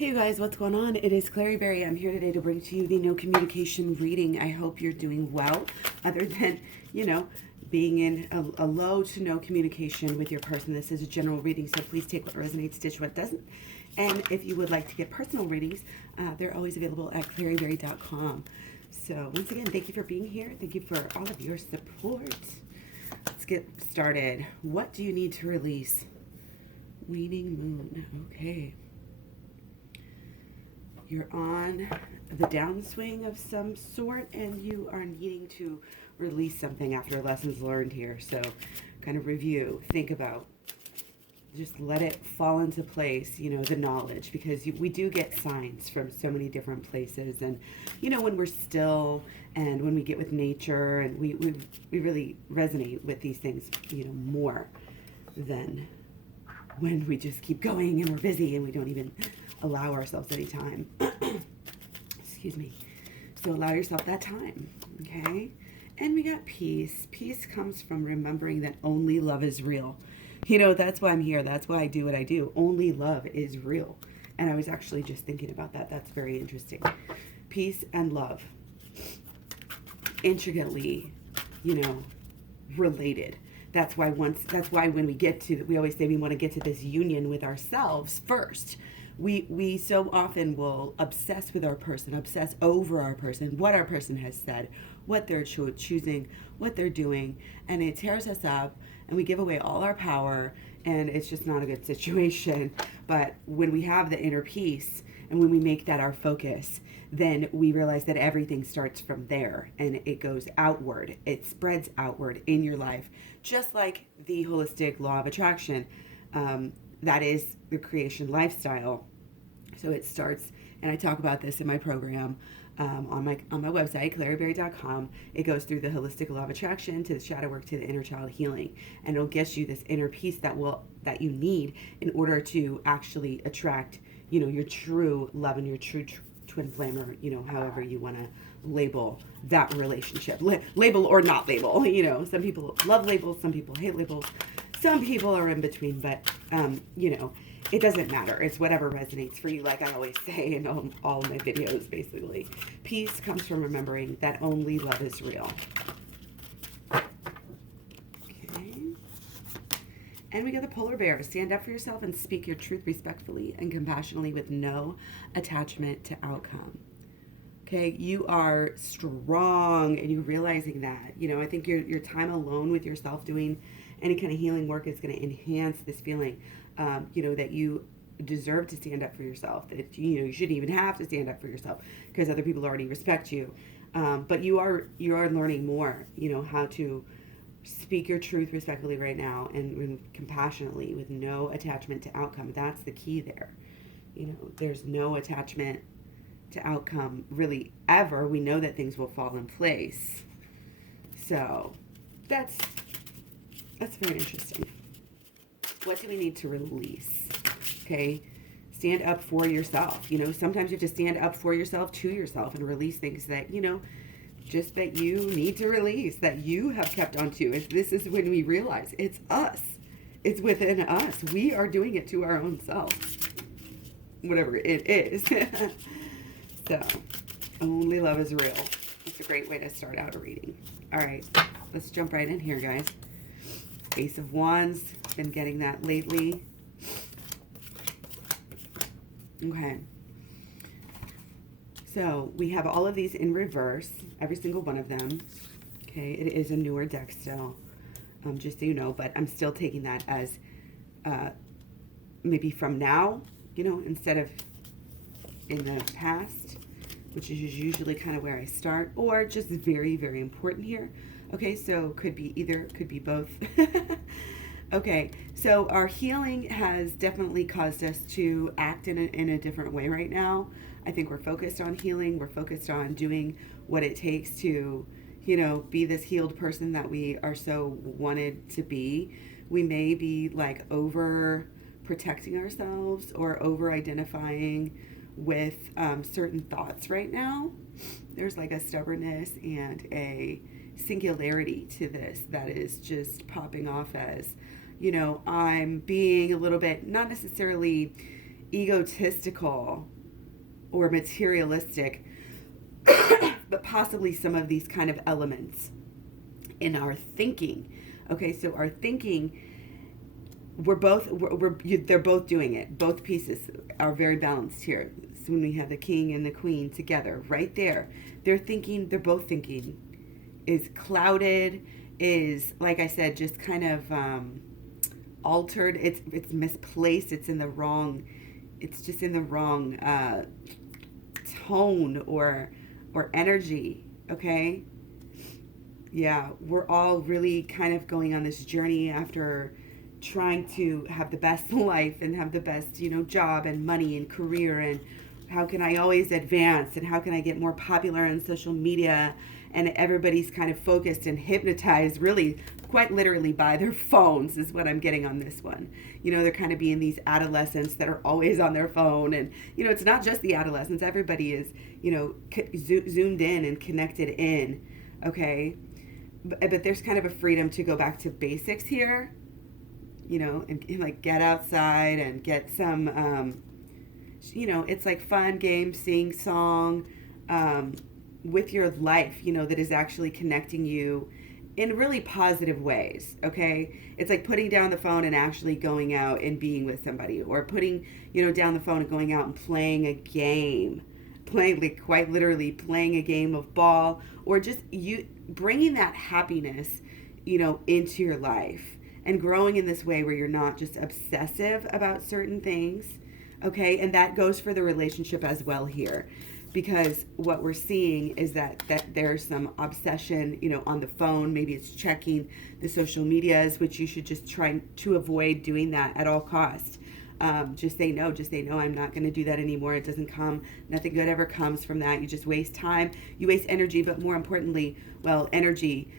Hey you guys, what's going on? It is Clary Berry. I'm here today to bring to you the no communication reading. I hope you're doing well, other than, being in a low to no communication with your person. This is a general reading, so please take what resonates, ditch what doesn't. And if you would like to get personal readings, they're always available at claryberry.com. So once again, thank you for being here. Thank you for all of your support. Let's get started. What do you need to release? Waning moon. Okay. You're on the downswing of some sort and you are needing to release something after lessons learned here. So kind of review, think about, just let it fall into place, the knowledge, because we do get signs from so many different places. And, when we're still and when we get with nature, and we really resonate with these things, more than when we just keep going and we're busy and we don't even allow ourselves any time. Excuse me. So allow yourself that time, okay? And we got peace. Peace comes from remembering that only love is real. That's why I'm here. That's why I do what I do. Only love is real. And I was actually just thinking about that. That's very interesting. Peace and love. Intricately, related. That's why when we always say we want to get to this union with ourselves first. We so often will obsess with our person, obsess over our person, what our person has said, what they're choosing, what they're doing, and it tears us up, and we give away all our power, and it's just not a good situation. But when we have the inner peace, and when we make that our focus, then we realize that everything starts from there, and it goes outward. It spreads outward in your life, just like the holistic law of attraction. That is the creation lifestyle. So it starts, and I talk about this in my program on my website, claryberry.com. It goes through the holistic law of attraction to the shadow work to the inner child healing, and it'll get you this inner peace that you need in order to actually attract, your true love and your true twin flame, or however you want to label that relationship, label or not label. Some people love labels, some people hate labels. Some people are in between, but, it doesn't matter. It's whatever resonates for you, like I always say in all my videos, basically. Peace comes from remembering that only love is real. Okay. And we got the polar bear. Stand up for yourself and speak your truth respectfully and compassionately with no attachment to outcome. Okay, you are strong, and you're realizing that. I think your time alone with yourself doing any kind of healing work is going to enhance this feeling, that you deserve to stand up for yourself. That you shouldn't even have to stand up for yourself because other people already respect you. But you are learning more. How to speak your truth respectfully right now and compassionately with no attachment to outcome. That's the key there. There's no attachment to outcome really ever. We know that things will fall in place. So that's very interesting. What do we need to release? Okay, stand up for yourself. Sometimes you have to stand up for yourself, to yourself, and release things that just that you need to release, that you have kept onto. This is when we realize it's us. It's within us. We are doing it to our own selves, whatever it is. So, only love is real. It's a great way to start out a reading. All right, let's jump right in here, guys. Ace of Wands. Been getting that lately. Okay. So, we have all of these in reverse, every single one of them. Okay, it is a newer deck still, just so you know, but I'm still taking that as maybe from now, instead of in the past, which is usually kind of where I start, or just very, very important here. Okay, so could be either, could be both. Okay, so our healing has definitely caused us to act in a different way right now. I think we're focused on healing. We're focused on doing what it takes to, be this healed person that we are so wanted to be. We may be like over protecting ourselves or over identifying with certain thoughts right now. There's like a stubbornness and a singularity to this that is just popping off as, I'm being a little bit, not necessarily egotistical or materialistic, but possibly some of these kind of elements in our thinking. Okay, so our thinking, they're both doing it. Both pieces are very balanced here. So when we have the king and the queen together, right there, they're both thinking is clouded, is, like I said, just kind of altered. It's misplaced. It's just in the wrong tone or energy. Okay. Yeah, we're all really kind of going on this journey after trying to have the best life and have the best, job and money and career, and how can I always advance, and how can I get more popular on social media, and everybody's kind of focused and hypnotized, really quite literally, by their phones is what I'm getting on this one. They're kind of being these adolescents that are always on their phone, and it's not just the adolescents, everybody is zoomed in and connected in. Okay, but there's kind of a freedom to go back to basics here, and like get outside and get some it's like fun game, sing song with your life, that is actually connecting you in really positive ways. Okay, it's like putting down the phone and actually going out and being with somebody, or putting down the phone and going out and playing a game, like quite literally playing a game of ball, or just you bringing that happiness into your life and growing in this way where you're not just obsessive about certain things. Okay, and that goes for the relationship as well here, because what we're seeing is that there's some obsession, on the phone. Maybe it's checking the social medias, which you should just try to avoid doing that at all costs. Just say no, I'm not going to do that anymore. It doesn't come, nothing good ever comes from that. You just waste time, you waste energy, but more importantly, energy,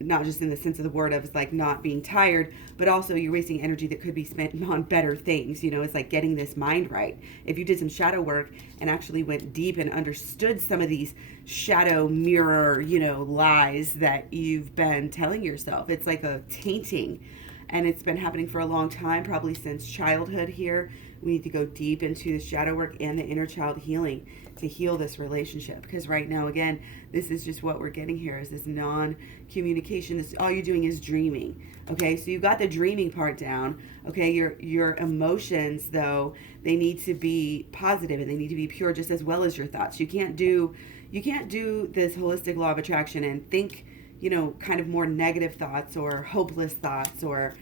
not just in the sense of the word of like not being tired, but also you're wasting energy that could be spent on better things. It's like getting this mind right. If you did some shadow work and actually went deep and understood some of these shadow mirror, lies that you've been telling yourself, it's like a tainting. And it's been happening for a long time, probably since childhood here. We need to go deep into the shadow work and the inner child healing to heal this relationship. Because right now, again, this is just what we're getting here is this non-communication. This, all you're doing is dreaming. Okay, so you got the dreaming part down. Okay, your emotions, though, they need to be positive and they need to be pure just as well as your thoughts. You can't do this holistic law of attraction and think, kind of more negative thoughts or hopeless thoughts, or,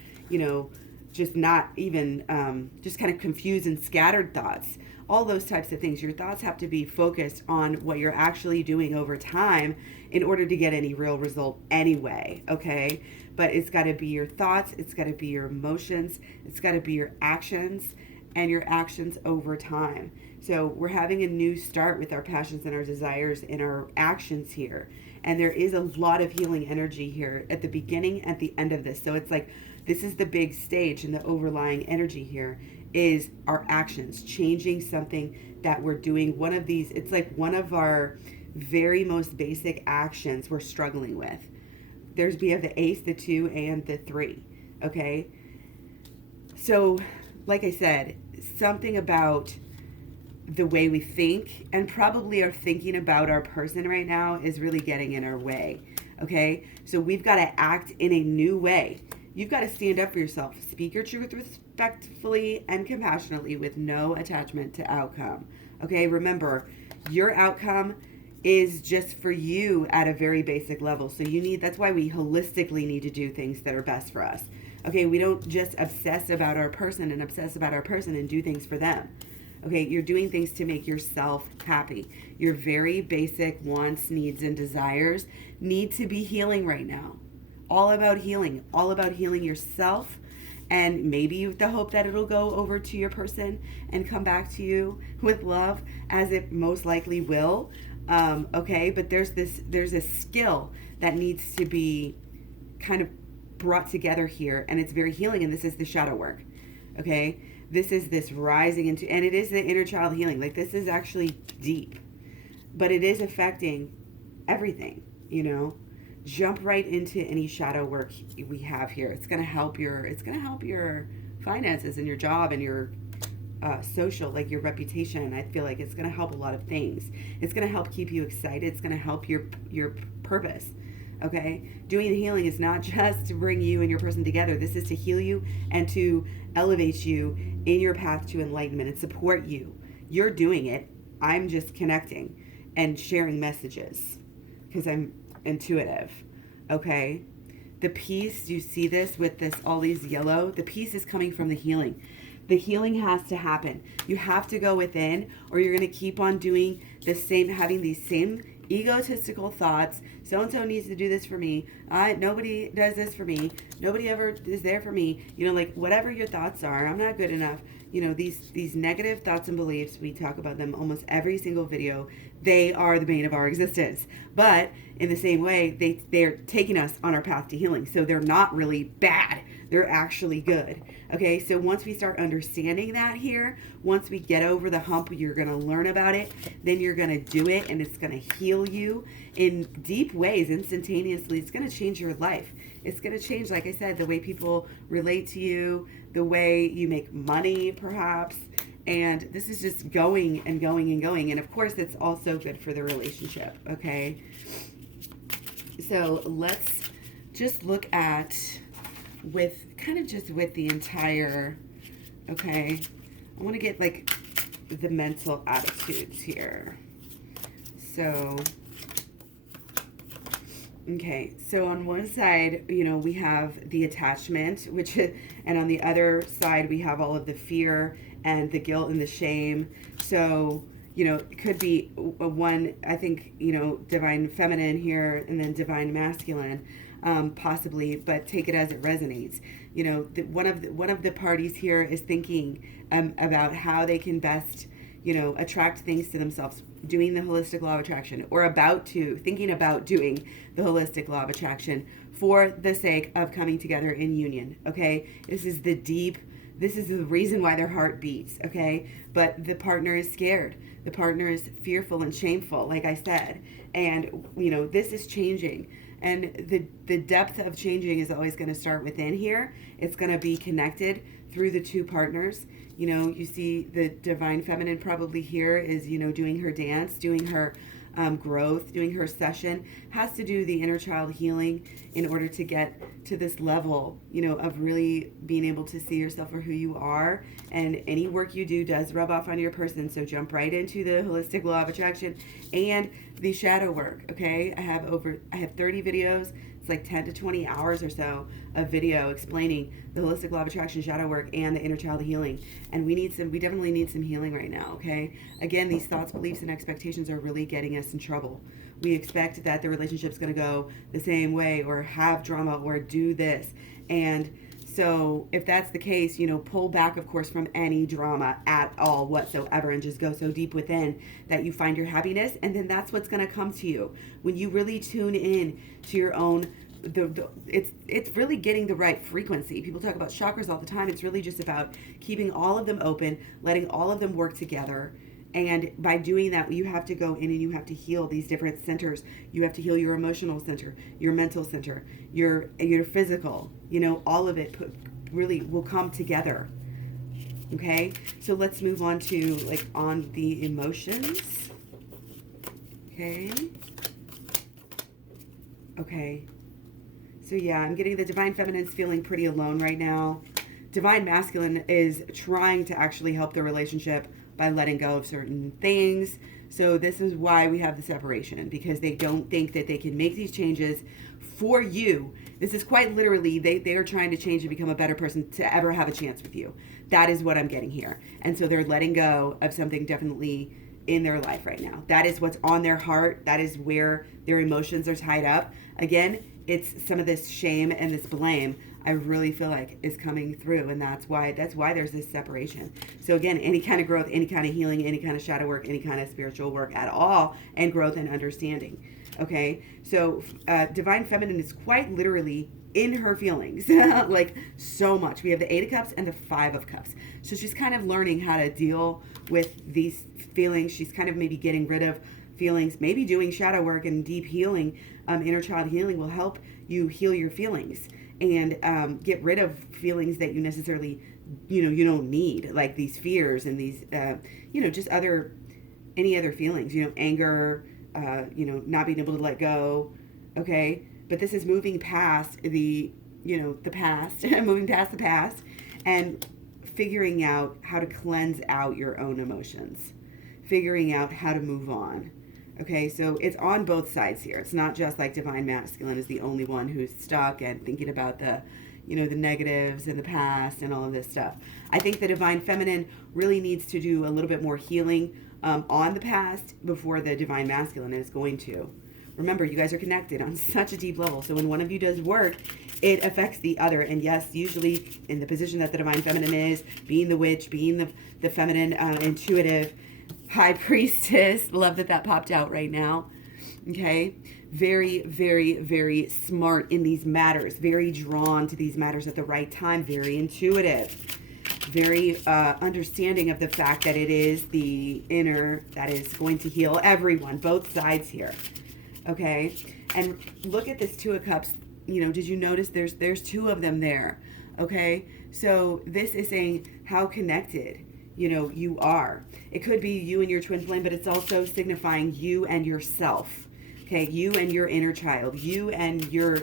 just not even, just kind of confused and scattered thoughts. All those types of things. Your thoughts have to be focused on what you're actually doing over time in order to get any real result anyway, okay? But it's got to be your thoughts, it's got to be your emotions, it's got to be your actions, and your actions over time. So we're having a new start with our passions and our desires and our actions here. And there is a lot of healing energy here at the beginning, at the end of this. So it's like, this is the big stage, and the overlying energy here is our actions, changing something that we're doing. One of these, it's like one of our very most basic actions we're struggling with. We have the ace, the 2, and the 3, okay? So, like I said, something about the way we think and probably are thinking about our person right now is really getting in our way, okay? So we've got to act in a new way. You've got to stand up for yourself. Speak your truth respectfully and compassionately with no attachment to outcome. Okay, remember, your outcome is just for you at a very basic level. So that's why we holistically need to do things that are best for us. Okay, we don't just obsess about our person and do things for them. Okay, you're doing things to make yourself happy. Your very basic wants, needs, and desires need to be healing right now. All about healing yourself, and maybe with the hope that it'll go over to your person and come back to you with love, as it most likely will. Okay, but there's a skill that needs to be kind of brought together here, and it's very healing, and this is the shadow work. Okay, this is this rising into, and it is the inner child healing. Like, this is actually deep, but it is affecting everything, Jump right into any shadow work we have here. It's going to help your finances and your job and your social, like your reputation. I feel like it's going to help a lot of things. It's going to help keep you excited. It's going to help your purpose. Okay, doing the healing is not just to bring you and your person together. This is to heal you and to elevate you in your path to enlightenment and support you. You're doing it. I'm just connecting and sharing messages because I'm intuitive. Okay, the peace, you see this with this, all these yellow, the peace is coming from the healing. The healing has to happen. You have to go within, or you're going to keep on doing the same, having these same egotistical thoughts. So-and-so needs to do this for me. Nobody does this for me. Nobody ever is there for me. You know, like whatever your thoughts are, I'm not good enough. You know, these negative thoughts and beliefs, we talk about them almost every single video. They are the bane of our existence. But in the same way, they're taking us on our path to healing. So they're not really bad. They're actually good. Okay, so once we start understanding that here, once we get over the hump, you're going to learn about it, then you're going to do it, and it's going to heal you in deep ways, instantaneously. It's going to change your life. It's going to change, like I said, the way people relate to you, the way you make money, perhaps. And this is just going and going and going. And of course, it's also good for the relationship, okay? So let's just look at with the entire, okay, I want to get like the mental attitudes here. So, okay, so on one side, you know, we have the attachment, and on the other side, we have all of the fear and the guilt and the shame. So, you know, it could be one, I think, you know, divine feminine here and then divine masculine. Possibly, but take it as it resonates. You know, one of the parties here is thinking about how they can best, you know, attract things to themselves, doing the holistic law of attraction, or thinking about doing the holistic law of attraction for the sake of coming together in union. Okay, this is the reason why their heart beats. Okay, but the partner is scared. The partner is fearful and shameful, like I said, and you know, this is changing. And the depth of changing is always going to start within here. It's going to be connected through the two partners. You know, you see the divine feminine probably here is, you know, doing her dance, doing her growth, doing her session, has to do the inner child healing in order to get to this level, you know, of really being able to see yourself for who you are. And any work you do does rub off on your person. So jump right into the holistic law of attraction and the shadow work. Okay. I have 30 videos. It's like 10 to 20 hours or so of video explaining the holistic law of attraction, shadow work, and the inner child healing. And we definitely need some healing right now, okay? Again, these thoughts, beliefs, and expectations are really getting us in trouble. We expect that the relationship's going to go the same way or have drama or do this. And so if that's the case, you know, pull back, of course, from any drama at all whatsoever and just go so deep within that you find your happiness. And then that's what's going to come to you. When you really tune in to your own, it's really getting the right frequency. People talk about chakras all the time. It's really just about keeping all of them open, letting all of them work together. And by doing that, you have to go in and you have to heal these different centers. You have to heal your emotional center, your mental center, your physical, you know, all of it really will come together. Okay, so let's move on to like on the emotions. Okay. So yeah, I'm getting the divine feminine's feeling pretty alone right now. Divine masculine is trying to actually help the relationship by letting go of certain things. So this is why we have the separation, because they don't think that they can make these changes for you. This is quite literally, they are trying to change and become a better person to ever have a chance with you. That is what I'm getting here. And so they're letting go of something definitely in their life right now. That is what's on their heart. That is where their emotions are tied up. Again, it's some of this shame and this blame I really feel like is coming through, and that's why there's this separation. So again, any kind of growth, any kind of healing, any kind of shadow work, any kind of spiritual work at all, and growth and understanding. Okay, so divine feminine is quite literally in her feelings, like so much. We have the 8 of Cups and the 5 of Cups. So she's kind of learning how to deal with these feelings. She's kind of maybe getting rid of feelings, maybe doing shadow work and deep healing. Inner child healing will help you heal your feelings and get rid of feelings that you necessarily you don't need, like these fears and these, just any other feelings, anger, not being able to let go. Okay. But this is moving past the past, moving past the past and figuring out how to cleanse out your own emotions, figuring out how to move on. Okay, so it's on both sides here. It's not just like divine masculine is the only one who's stuck and thinking about the negatives in the past and all of this stuff. I think the divine feminine really needs to do a little bit more healing on the past before the divine masculine is going to. Remember, you guys are connected on such a deep level. So when one of you does work, it affects the other. And yes, usually in the position that the divine feminine is, being the witch, being the feminine, intuitive, high priestess. Love that popped out right now. Okay. Very, very, very smart in these matters. Very drawn to these matters at the right time. Very intuitive. Very understanding of the fact that it is the inner that is going to heal everyone. Both sides here. Okay. And look at this Two of Cups. Did you notice there's two of them there? Okay. So this is saying how connected you are. It could be you and your twin flame, but it's also signifying you and yourself. Okay, you and your inner child, you and your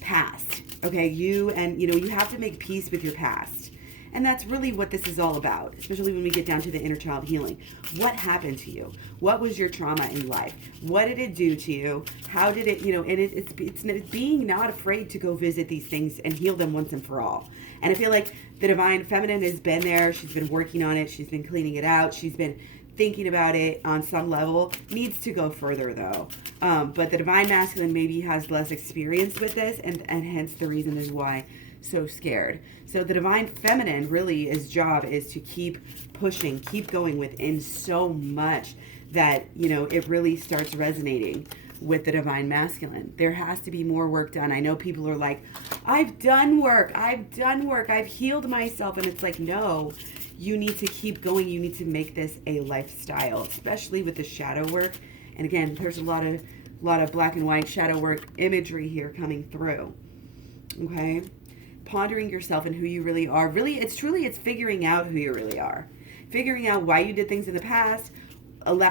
past. Okay, you and, you have to make peace with your past. And that's really what this is all about, especially when we get down to the inner child healing. What happened to you? What was your trauma in life? What did it do to you? How did it, and it's being not afraid to go visit these things and heal them once and for all. And I feel like the divine feminine has been there. She's been working on it. She's been cleaning it out. She's been thinking about it on some level. Needs to go further though. But the divine masculine maybe has less experience with this, and hence the reason is why so scared. So the divine feminine really, his job is to keep pushing, keep going within so much that, it really starts resonating with the divine masculine. There has to be more work done. I know people are like, I've done work, I've healed myself. And it's like, no, you need to keep going. You need to make this a lifestyle, especially with the shadow work. And again, there's a lot of black and white shadow work imagery here coming through. Okay. Pondering yourself and who you really are. Really, it's figuring out who you really are. Figuring out why you did things in the past,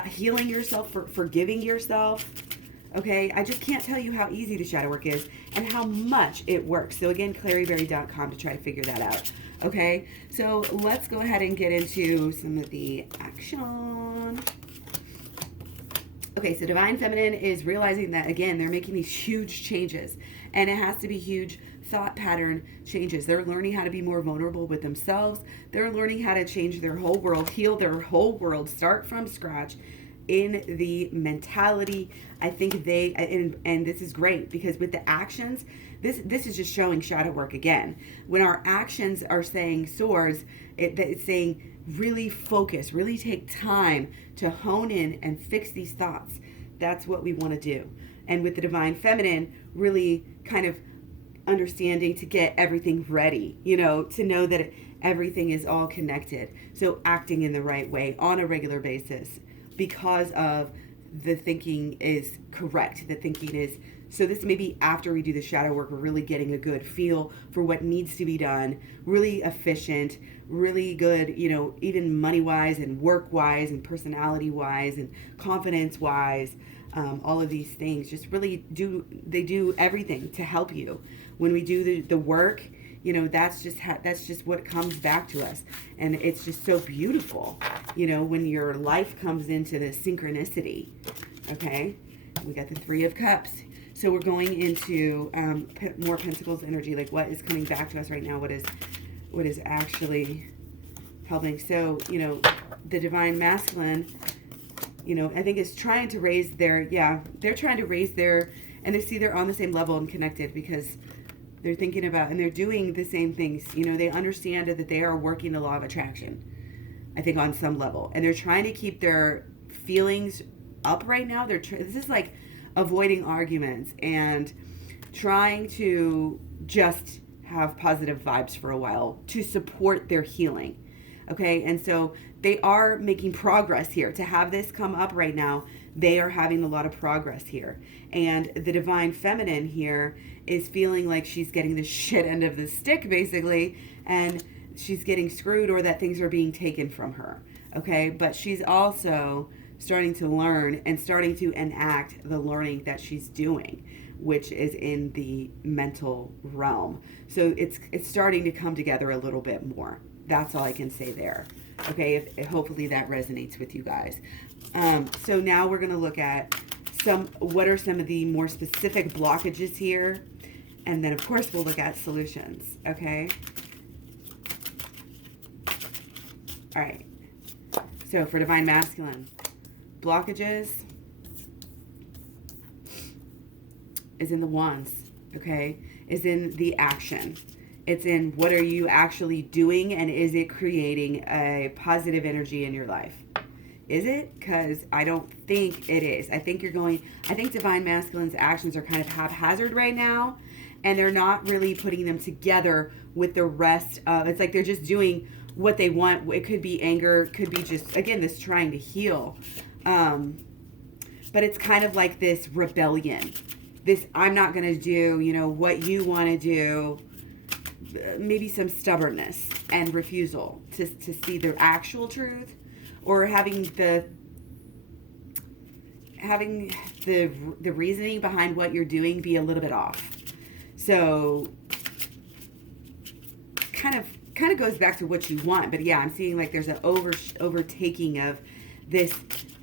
healing yourself, forgiving yourself. Okay, I just can't tell you how easy the shadow work is and how much it works. So again, claryberry.com to try to figure that out. Okay, so let's go ahead and get into some of the action. Okay, so divine feminine is realizing that, again, they're making these huge changes, and it has to be huge thought pattern changes. They're learning how to be more vulnerable with themselves. They're learning how to change their whole world, heal their whole world, start from scratch in the mentality. I think and this is great because with the actions, this is just showing shadow work again. When our actions are saying swords, it's saying really focus, really take time to hone in and fix these thoughts. That's what we want to do. And with the divine feminine, really kind of understanding to get everything ready, to know that everything is all connected. So acting in the right way on a regular basis because of the thinking is correct. The thinking is, so this may be after we do the shadow work, we're really getting a good feel for what needs to be done, really efficient, really good, even money-wise and work-wise and personality-wise and confidence-wise. All of these things just really do everything to help you. When we do the work, that's just what comes back to us. And it's just so beautiful, when your life comes into the synchronicity. Okay. We got the Three of Cups. So we're going into more Pentacles energy, like what is coming back to us right now, what is actually helping. So, the divine masculine, I think is trying to raise they're trying to raise and they see they're on the same level and connected because they're thinking about, and they're doing the same things. They understand that they are working the law of attraction, I think, on some level. And they're trying to keep their feelings up right now. This is like avoiding arguments and trying to just have positive vibes for a while to support their healing. Okay, and so they are making progress here. To have this come up right now, they are having a lot of progress here. And the divine feminine here is feeling like she's getting the shit end of the stick, basically. And she's getting screwed or that things are being taken from her. Okay, but she's also starting to learn and starting to enact the learning that she's doing, which is in the mental realm. So it's starting to come together a little bit more. That's all I can say there. Okay, if hopefully that resonates with you guys. So now we're going to look at what are some of the more specific blockages here, and then of course we'll look at solutions. Okay. All right. So for Divine Masculine, blockages is in the wands, okay? Is in the action. It's in what are you actually doing, and is it creating a positive energy in your life? Is it? Because I don't think it is. I think Divine Masculine's actions are kind of haphazard right now, and they're not really putting them together with the rest of, it's like they're just doing what they want. It could be anger, it could be just, again, this trying to heal. But it's kind of like this rebellion. This, I'm not going to do, what you want to do. Maybe some stubbornness and refusal to see the actual truth, or having the reasoning behind what you're doing be a little bit off. So kind of goes back to what you want. But yeah, I'm seeing like there's an overtaking of this,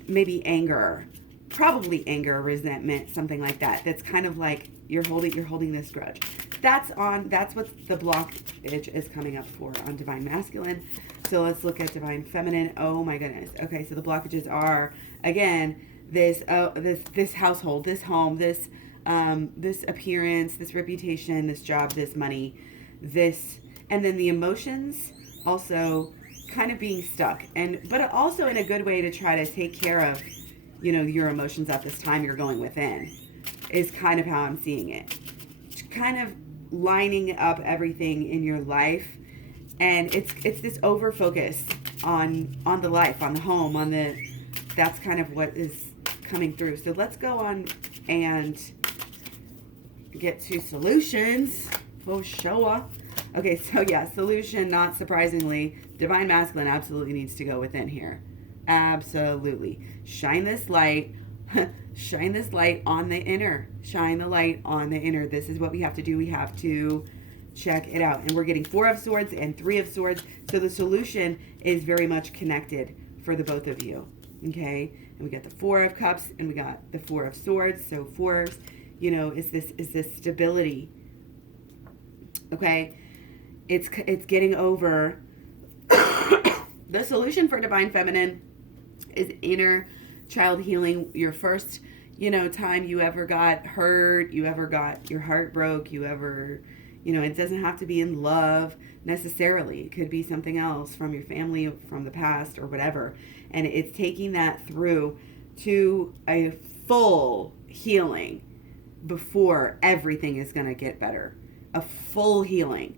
maybe anger, probably anger, resentment, something like that. That's kind of like you're holding this grudge. That's what the blockage is coming up for on Divine Masculine. So let's look at Divine Feminine. Oh my goodness. Okay, so the blockages are, again, this household, this home, this appearance, this reputation, this job, this money, this, and then the emotions also kind of being stuck, but also in a good way to try to take care of, your emotions at this time you're going within, is kind of how I'm seeing it. Kind of lining up everything in your life, and it's this over focus on the life, on the home, that's kind of what is coming through. So let's go on and get to solutions for sure. Okay, so yeah, solution, not surprisingly, Divine Masculine absolutely needs to go within here. Absolutely. Shine this light. Shine this light on the inner. Shine the light on the inner. This is what we have to do. We have to check it out. And we're getting 4 of Swords and 3 of Swords. So the solution is very much connected for the both of you. Okay? And we got the 4 of Cups and we got the 4 of Swords. So 4s, is this stability. Okay? It's getting over. The solution for Divine Feminine is inner child healing. Your first, time you ever got hurt, you ever got your heart broke, you ever, it doesn't have to be in love necessarily. It could be something else from your family, from the past, or whatever. And it's taking that through to a full healing before everything is going to get better. A full healing.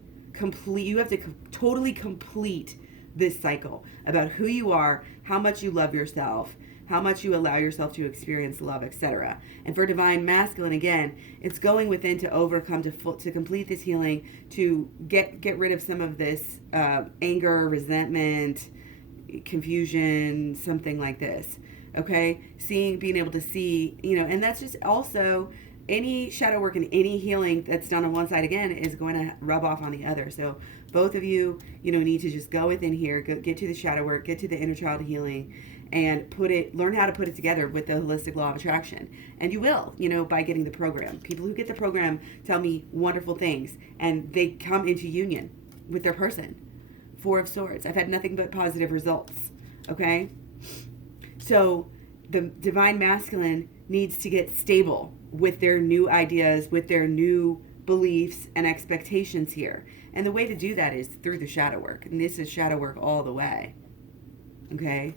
You have to totally complete this cycle about who you are, how much you love yourself, how much you allow yourself to experience love, etc. And for Divine Masculine, again, it's going within to overcome, to complete this healing, to get rid of some of this anger, resentment, confusion, something like this. Okay? Being able to see, and that's just also any shadow work and any healing that's done on one side, again, is going to rub off on the other. So both of you, need to just go within here, get to the shadow work, get to the inner child healing, and learn how to put it together with the holistic law of attraction. And you will, by getting the program. People who get the program tell me wonderful things, and they come into union with their person. 4 of Swords. I've had nothing but positive results. Okay? So the Divine Masculine needs to get stable with their new ideas, with their new beliefs and expectations here. And the way to do that is through the shadow work. And this is shadow work all the way. Okay?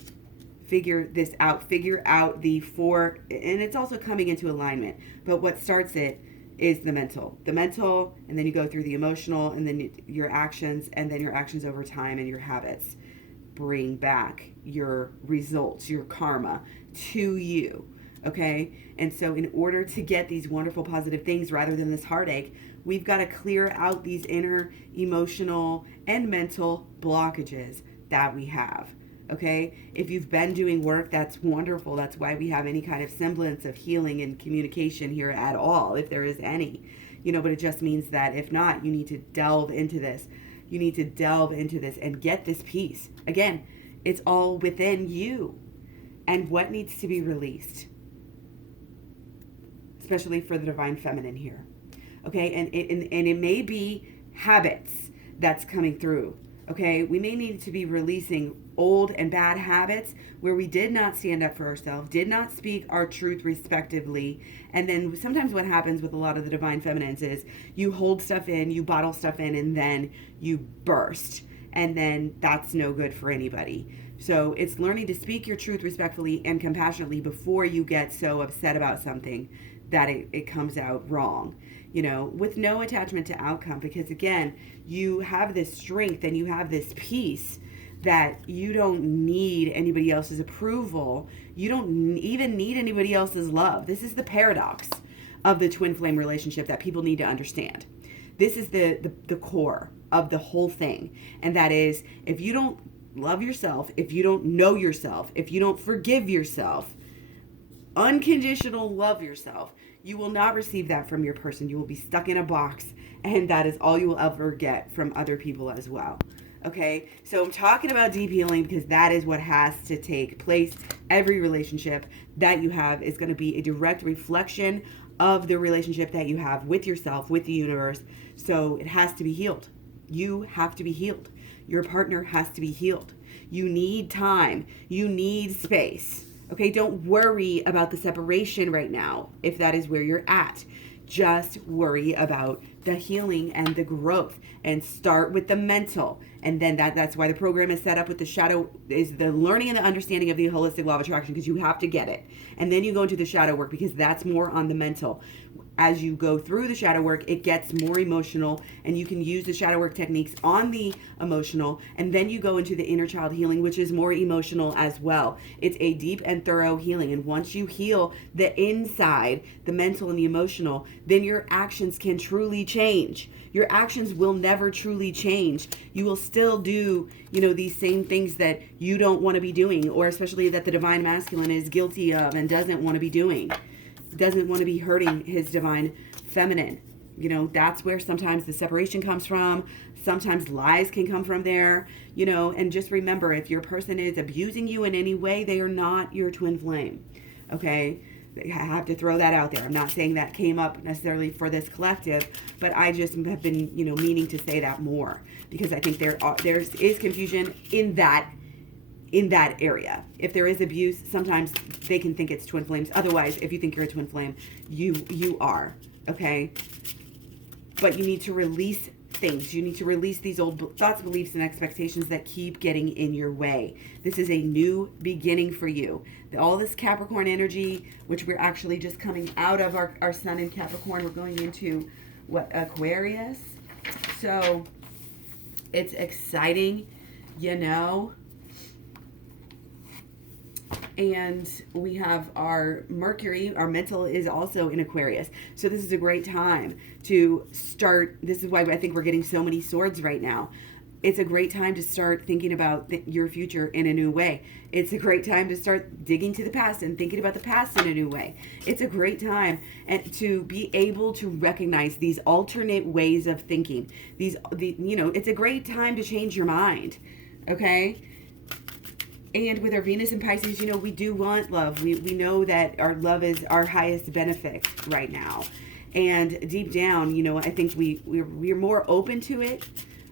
Figure this out. Figure out the 4, and it's also coming into alignment. But what starts it is the mental. The mental, and then you go through the emotional, and then your actions, and then your actions over time and your habits bring back your results, your karma to you. Okay? And so in order to get these wonderful positive things rather than this heartache, we've got to clear out these inner emotional and mental blockages that we have. Okay? If you've been doing work, that's wonderful. That's why we have any kind of semblance of healing and communication here at all, if there is any. But it just means that if not, you need to delve into this. You need to delve into this and get this peace. Again, it's all within you. And what needs to be released? Especially for the divine feminine here. Okay, and it may be habits that's coming through. Okay, we may need to be releasing old and bad habits where we did not stand up for ourselves, did not speak our truth respectively. And then sometimes what happens with a lot of the divine feminines is you hold stuff in, you bottle stuff in, and then you burst. And then that's no good for anybody. So it's learning to speak your truth respectfully and compassionately before you get so upset about something that it comes out wrong, with no attachment to outcome. Because again, you have this strength and you have this peace that you don't need anybody else's approval. You don't even need anybody else's love. This is the paradox of the twin flame relationship that people need to understand. This is the core of the whole thing. And that is, if you don't love yourself, if you don't know yourself, if you don't forgive yourself, unconditional love yourself, you will not receive that from your person. You will be stuck in a box, and that is all you will ever get from other people as well. Okay, so I'm talking about deep healing because that is what has to take place. Every relationship that you have is going to be a direct reflection of the relationship that you have with yourself, with the universe. So it has to be healed. You have to be healed. Your partner has to be healed. You need time. You need space. Okay, don't worry about the separation right now if that is where you're at. Just worry about the healing and the growth, and start with the mental. And then that's why the program is set up with the shadow, is the learning and the understanding of the holistic law of attraction, because you have to get it. And then you go into the shadow work because that's more on the mental. As you go through the shadow work, it gets more emotional, and you can use the shadow work techniques on the emotional. And then you go into the inner child healing, which is more emotional as well. It's a deep and thorough healing. And once you heal the inside, the mental and the emotional, then your actions can truly change. Your actions will never truly change. You will still do, these same things that you don't want to be doing, or especially that the divine masculine is guilty of and doesn't want to be doing. Doesn't want to be hurting his divine feminine. That's where sometimes the separation comes from. Sometimes lies can come from there, and just remember, if your person is abusing you in any way, they are not your twin flame. Okay? I have to throw that out there. I'm not saying that came up necessarily for this collective, but I just have been, meaning to say that more, because I think there is confusion in that area. If there is abuse, sometimes they can think it's twin flames. Otherwise, if you think you're a twin flame, you are, okay? But you need to release things. You need to release these old thoughts, beliefs, and expectations that keep getting in your way. This is a new beginning for you. All this Capricorn energy, which we're actually just coming out of our sun in Capricorn, we're going into Aquarius. So it's exciting, and we have our Mercury, our mental is also in Aquarius. So this is a great time to start. This is why I think we're getting so many swords right now. It's a great time to start thinking about your future in a new way. It's a great time to start digging to the past and thinking about the past in a new way. It's a great time and to be able to recognize these alternate ways of thinking. It's a great time to change your mind. Okay? And with our Venus and Pisces, we do want love. We know that our love is our highest benefit right now. And deep down, I think we're more open to it.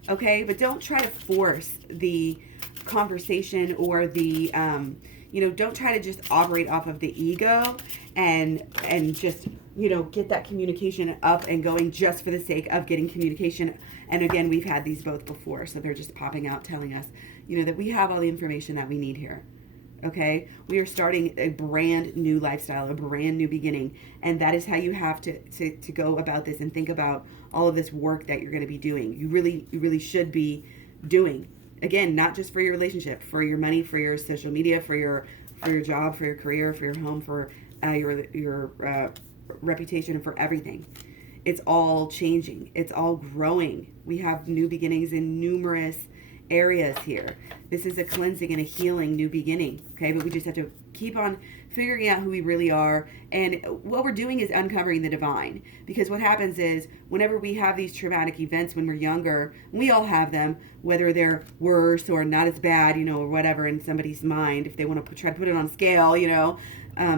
Okay, but don't try to force the conversation or the, don't try to just operate off of the ego and just, get that communication up and going just for the sake of getting communication. And again, we've had these both before, so they're just popping out telling us, that we have all the information that we need here. Okay, we are starting a brand new lifestyle, a brand new beginning, and that is how you have to go about this and think about all of this work that you're going to be doing. You really should be doing, again, not just for your relationship, for your money, for your social media, for your for your job, for your career, for your home, for your reputation, and for everything. It's all changing. It's all growing. We have new beginnings in numerous areas here. This is a cleansing and a healing new beginning, okay? But we just have to keep on figuring out who we really are. And what we're doing is uncovering the divine. Because what happens is whenever we have these traumatic events when we're younger, we all have them, whether they're worse or not as bad, or whatever in somebody's mind, if they want to try to put it on a scale,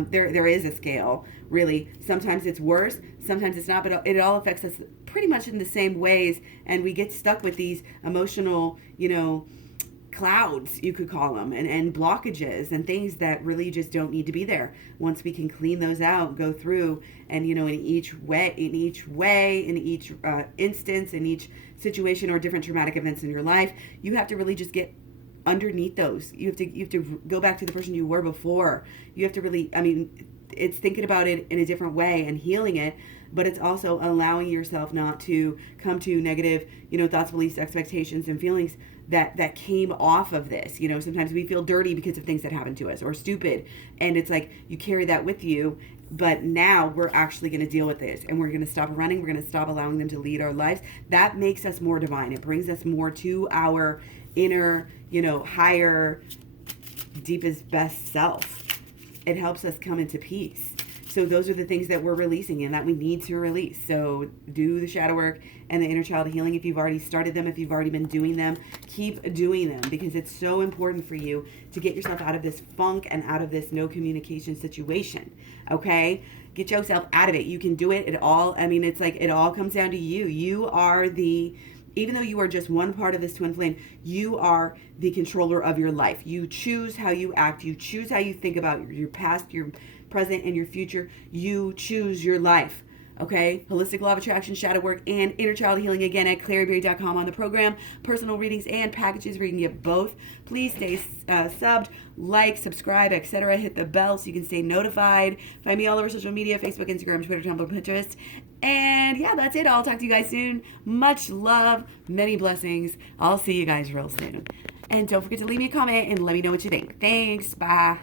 there is a scale, really. Sometimes it's worse, sometimes it's not, but it all affects us pretty much in the same ways, and we get stuck with these emotional, clouds, you could call them, and blockages and things that really just don't need to be there. Once we can clean those out, go through, and in each instance, in each situation or different traumatic events in your life, you have to really just get underneath those. You have to go back to the person you were before. You have to really, it's thinking about it in a different way and healing it, but it's also allowing yourself not to come to negative, thoughts, beliefs, expectations, and feelings that came off of this. Sometimes we feel dirty because of things that happened to us, or stupid, and it's like you carry that with you. But now we're actually going to deal with this, and we're going to stop running. We're going to stop allowing them to lead our lives. That makes us more divine. It brings us more to our inner, higher, deepest, best self. It helps us come into peace. So those are the things that we're releasing and that we need to release. So do the shadow work and the inner child healing. If you've already started them, if you've already been doing them, keep doing them, because it's so important for you to get yourself out of this funk and out of this no communication situation. Okay? Get yourself out of it. You can do it. It's like it all comes down to you. You are even though you are just one part of this twin flame, you are the controller of your life. You choose how you act. You choose how you think about your past, your present, and your future. You choose your life. Okay? Holistic Law of Attraction, shadow work, and inner child healing, again at claryberry.com on the program. Personal readings and packages where you can get both. Please stay subbed, like, subscribe, etc. Hit the bell so you can stay notified. Find me all over social media: Facebook, Instagram, Twitter, Tumblr, Pinterest. And yeah, that's it. I'll talk to you guys soon. Much love, many blessings. I'll see you guys real soon. And don't forget to leave me a comment and let me know what you think. Thanks. Bye.